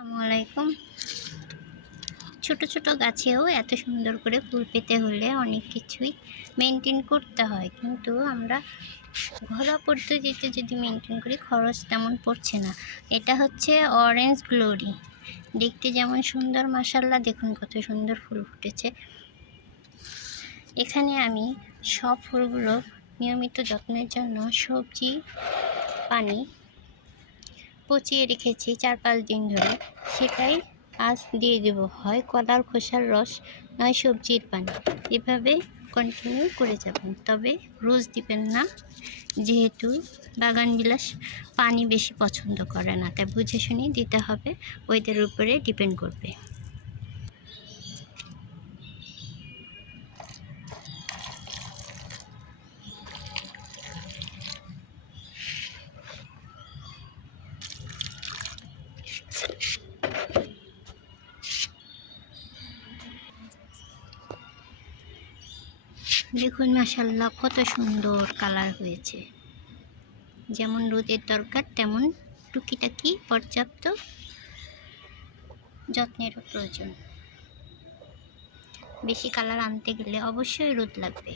আসসালামু আলাইকুম। ছোট ছোট গাছেও এত সুন্দর করে ফুল পেতে হলে অনেক কিছুই মেনটেন করতে হয়, কিন্তু আমরা ঘরোয়া পদ্ধতিতে যদি মেনটেন করি খরচ তেমন পড়ছে না। এটা হচ্ছে অরেঞ্জ গ্লোরি, দেখতে যেমন সুন্দর, মাশাআল্লাহ দেখুন কত সুন্দর ফুল ফুটেছে। এখানে আমি সব ফুলগুলো নিয়মিত যত্নের জন্য সবজি পানি পচিয়ে রেখেছি 4-5 দিন ধরে, সেটাই আজ দিয়ে দেব। হয় কলার খোসার রস, নয় সবজির পানি, এভাবে কন্টিনিউ করে যাবেন। তবে রোজ দিবেন না, যেহেতু বাগানবিলাস পানি বেশি পছন্দ করে না, তাই বুঝে শুনেই দিতে হবে, ওয়েদার উপরে ডিপেন্ড করবে। দেখুন মাশাআল্লাহ কত সুন্দর কালার হয়েছে। যেমন রোদের দরকার, তেমন টুকিটাকি পর্যাপ্ত যত্নেরও প্রয়োজন। বেশি কালার আনতে গেলে অবশ্যই রোদ লাগবে।